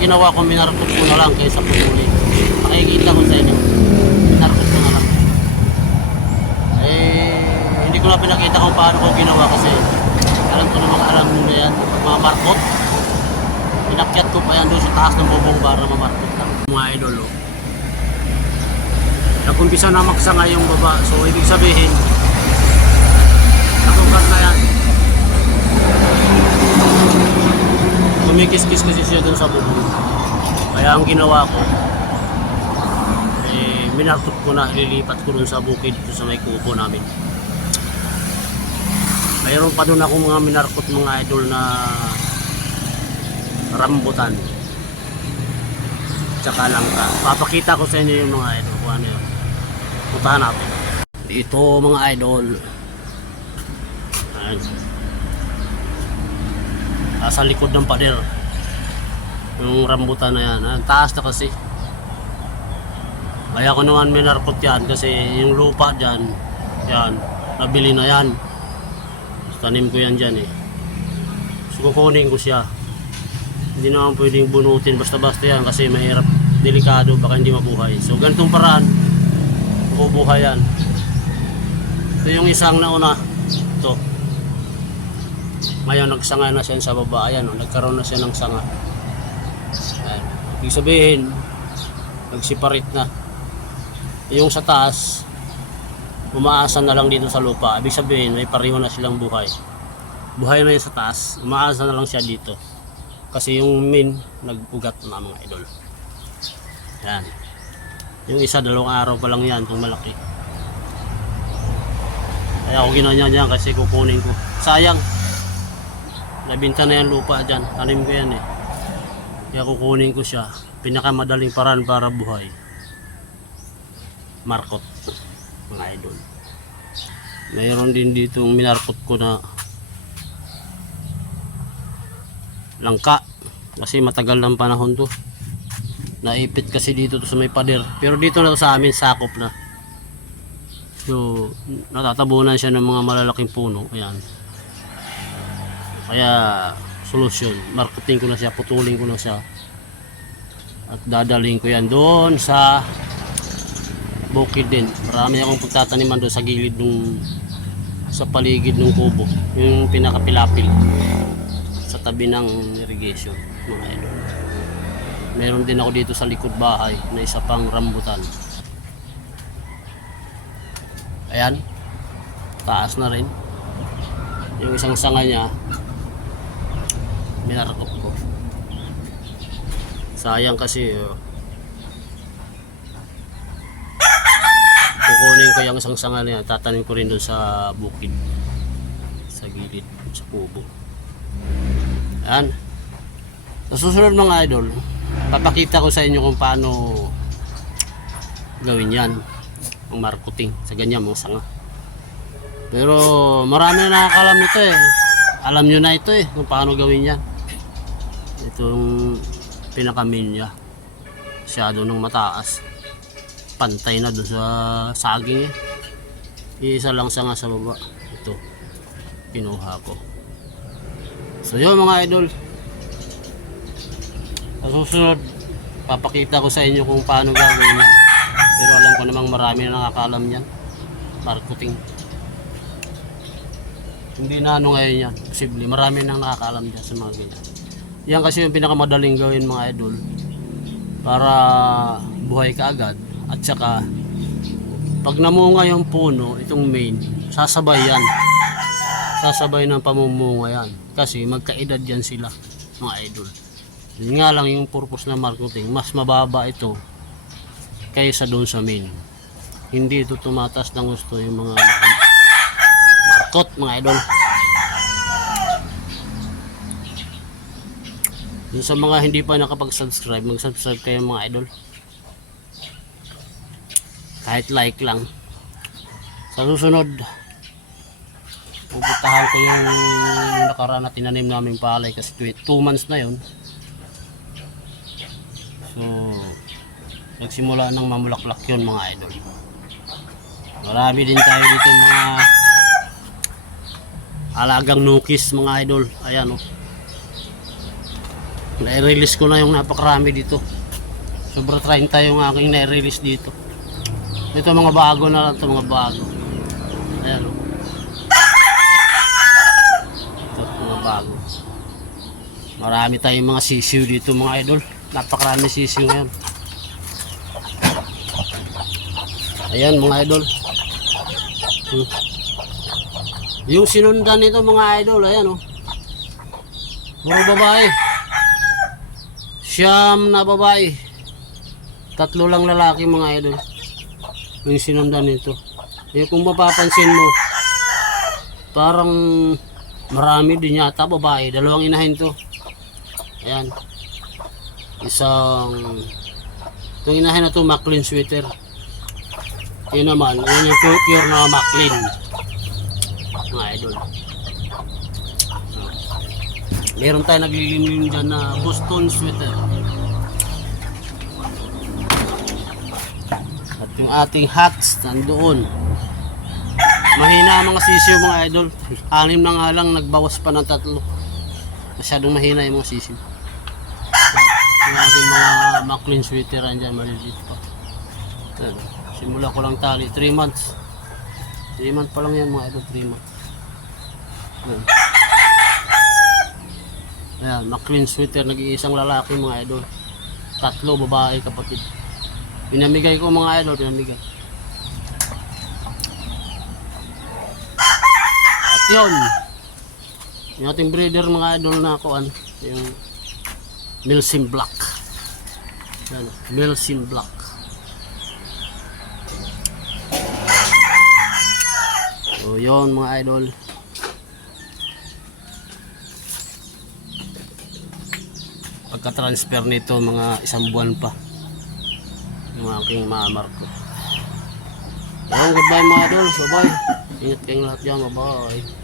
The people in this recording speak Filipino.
ginawa ko, minarkot ko na lang kaysa putulin. Makikita ko sa inyo. Minarkot ko na lang. Eh, hindi ko na pinakita kung paano ko ginawa kasi alam ko namang alam mo na yan. Mga markot. Pinakyat ko pa yan doon sa taas ng bubong para mamarkot lang. Mga idol, oh. Nag-umpisa na maksanga yung baba. So, ibig sabihin, natukat na yan. Kumikis-kis kasi siya dun sa bubong. Kaya ang ginawa ko, eh, minarkot ko na, ililipat ko dun sa bukid dun sa may kubo namin. Mayroon pa dun ako mga minarkot mga idol na rambutan. Tsaka langka. Papakita ko sa inyo yung mga idol kung ano yun. Puntahan natin. Ito mga idol. Ayan. Nasa likod ng pader. Yung rambutan na yan. Ang taas na kasi. Kaya ko naman minarkot yan kasi yung lupa dyan, yan, nabili na yan. Tanim ko yan dyan eh. So kukunin ko siya. Hindi naman pwedeng bunutin basta-basta yan kasi mahirap, delikado, baka hindi mabuhay. So ganitong paraan, mabubuhay yan. Ito yung isang nauna. Ito. Ngayon nagsanga na siya sa baba. Ayan, oh, nagkaroon na siya ng sanga. Ibig sabihin, nagsiparit na. Yung sa taas, umaasa na lang dito sa lupa. Ibig sabihin, may pareho na silang buhay. Buhay na yun sa taas, umaasa na lang siya dito. Kasi yung main, nag-ugat na mga idol. Yan. Yung isa, dalawang araw pa lang yan, itong malaki. Kaya ako ginanya niya kasi kukunin ko. Sayang. Nabinta na yan lupa dyan. Tanim ko yan eh. Kaya kukunin ko siya. Pinakamadaling paraan para buhay. Markot. Mga idol. Mayroon din dito minarkot ko na langka. Kasi matagal ng panahon to. Naipit kasi dito to sa may pader. Pero dito na to sa amin sakop na. So, natatabunan siya ng mga malalaking puno. Ayan. Kaya, solusyon. Marketing ko na siya, putulin ko na siya. At dadaling ko yan doon sa bukid din. Marami akong pagtataniman doon sa gilid nung sa paligid ng kubo. Yung pinakapilapil sa tabi ng irrigation mga. Meron din ako dito sa likod bahay na isa pang rambutan. Ayan. Taas na rin. Yung isang sanga niya, minarkot ko. Sayang kasi, oh. kukunin ko yung isang sanga niya, tatanim ko rin doon sa bukid. Sa gilid, sa kubo. Ayan. Sa susunod mga idol, papakita ko sa inyo kung paano gawin yan ang marketing sa ganyan mga sanga. Pero marami na nakakalam nito eh. Alam nyo na ito eh kung paano gawin yan. Itong pinakamin niya. Masyado nung mataas. Pantay na doon sa saging eh. Iisa lang sanga sa baba. Ito. Pinuha ko. So yun mga idol. Sa susunod, papakita ko sa inyo kung paano gagawin yan. Pero alam ko namang marami na nakakalam yan. Marketing. Hindi na ano ngayon yan. Posible. Marami nang nakakalam dyan sa mga ganyan. Yan kasi yung pinakamadaling gawin mga idol. Para buhay ka agad. At saka, pag namunga yung puno, itong main, sasabay yan. Sasabay ng pamumunga yan. Kasi magkaedad yan sila, mga idol. Yun nga lang yung purpose ng marketing, mas mababa ito kaysa doon sa main. Hindi ito tumatas ng gusto yung mga markot, mga idol. Yung sa mga hindi pa nakapag-subscribe, mag-subscribe kayo mga idol. Kahit like lang. Sa susunod, pupuntahan ko yung nakaraan na tinanim namin palay kasi 2 months na yun. So, nagsimula ng mamulaklak yun mga idol. Marami din tayo dito mga alagang nukis mga idol. Ayan oh. Nai-release ko na yung napakarami dito. Sobra 30 yung aking nai-release dito. Ito mga bago na lang ito, mga bago. Ayan o. Ito, mga bago. Marami tayong mga sisiw dito mga idol. Napakarami sisiw ngayon. Ayan mga idol. Hmm. Yung sinundan nito mga idol, ayan o. Puro babae. Siyam na babae. Tatlo lang lalaki mga idol. Yung sinundan nito. Eh kung mapapansin mo, parang marami din yata babae. Dalawang inahin to. Ayan. Isang itong inahin na to Maclean sweater. Yun naman, yun yung pure, na Maclean. Mga idol. Meron tayo naglilinim dyan na Boston sweater. At yung ating hats nandoon. Mahina ang mga sisiw mga idol. Anim na nga lang, nagbawas pa ng tatlo. Masyadong mahina yung mga sisiw. Yung ating mga Maclean sweater andyan, maliliit pa. Simula ko lang tali, 3 months. 3 months pa lang yan mga idol, 3 months. Ayan. Ayan, Maclean sweater, nag-iisang lalaki mga idol. Tatlo babae kapatid. Pinamigay ko mga idol, pinamigay. At yun, yung ating breeder mga idol na kuan, yung Milsim Black. Yan, Milsim Black. So yun mga idol. Pagka-transfer nito mga isang buwan pa. Yung aking mamar ko. Yun, goodbye mga idol. Bye-bye. Ingat kayong lahat dyan. Bye-bye.